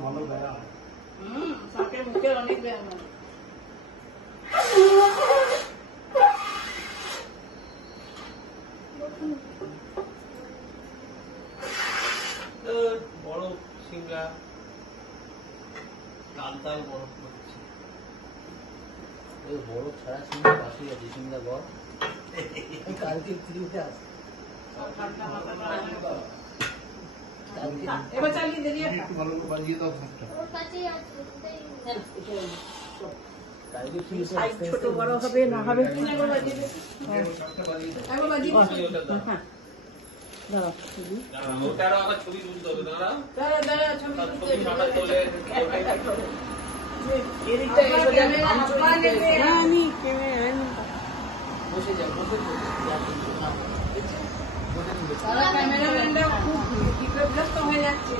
ভালো ব্যায়াম। শাকের মুখের অনেক ব্যায়াম হয়। বড় সিঙ্গা লাল বরফ করছে, বরফ ছাড়া সিঙ্গা বাসি আছে, সিঙ্গা বরফ কালকে ফ্রিতে আছে। এবার চালিয়ে দেরিয়ে একটু ভালো করে বাজিয়ে দাও ফোনটা। ছোট বড় হবে না হবে ক্যামেরাম্যানরা খুব বিপর্যস্ত হয়ে যাচ্ছে।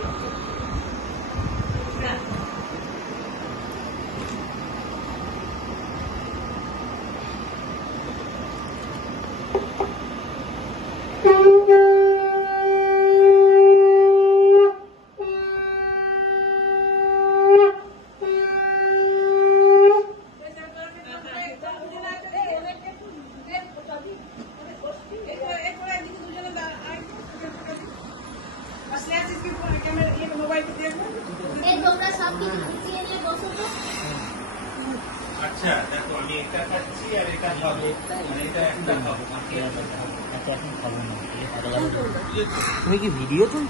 আচ্ছা দেখো, আমি এটা খাচ্ছি আর এটা খাবো, এটা একটা খাবো, তুমি কি ভিডিও তুলছো?